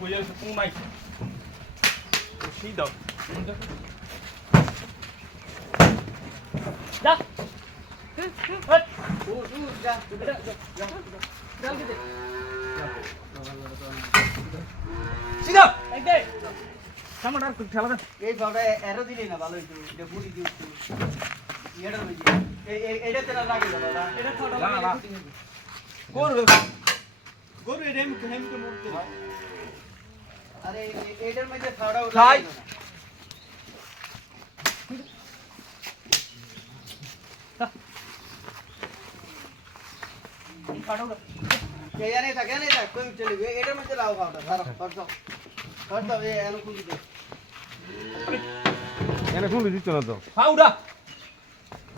বইয়া তুমি মাই দাও যা সিধা একদে সামনে আর খেলা দে এই ভাবে এরো দিলি না ভালো হইতো এটা বুড়ি দিও এটা হইছে এইটা তেরা লাগে দাদা এটা ছোট না গরু গরু এরম কে মরতে আরে এইটার মধ্যে ছাড়াও খাই কেনে থাক কই চলে গে এটার মধ্যে লাও খাওটা সারা করতো এই এনো খুলি দে এনে খুলে দিচ্ছ না তো খাউডা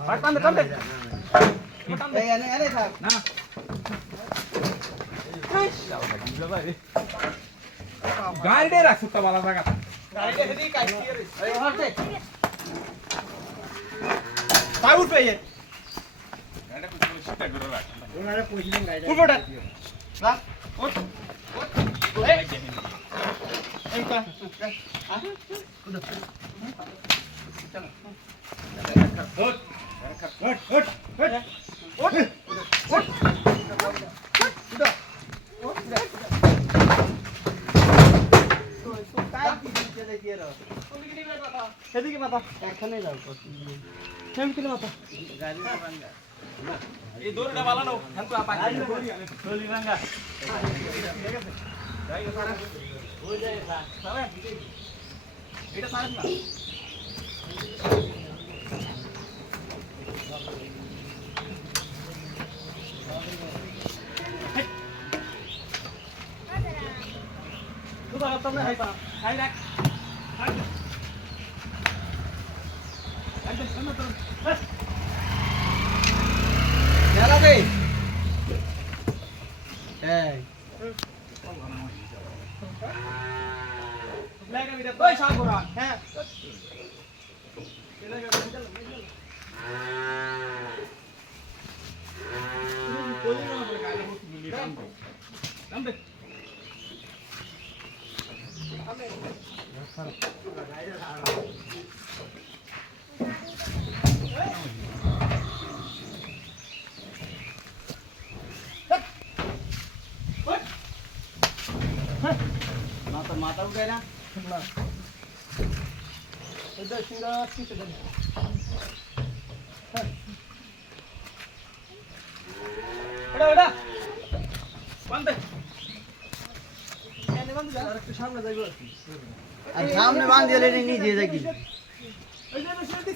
আর টান দে এই এনে থাক না গাড়িতে রাখছ তা বালা জায়গা গাড়িটা হেদি কাইছি রে এই হরতে তাই উঠবে এ গাড়িটা কই সিটা করে রাখ ওনারে কইছিলেন গাড়িটা উঠবটা না ওঠ এই এই কা এদিকে মাথা এখানে যাও এদিকে মাথা এই দড়িটা বালানো হান্তু আপা দড়ি রাঙ্গা ঠিক আছে যাই সারা হয়ে যায় সারা এটা সারা না তুই তো তোমরা হাই পা হাই রাখ হাই একদম সামনে তো চলা দে এই লাগা বিরে ওই সাল করা হ্যাঁ মাথা উঠে না এটা সিঙ্গা পিছে দেন এটা বান্দে এনে বান্দে আর একটু সামনে যাইবো আর সামনে বাঁধ দিলে নিজে যাই এই যে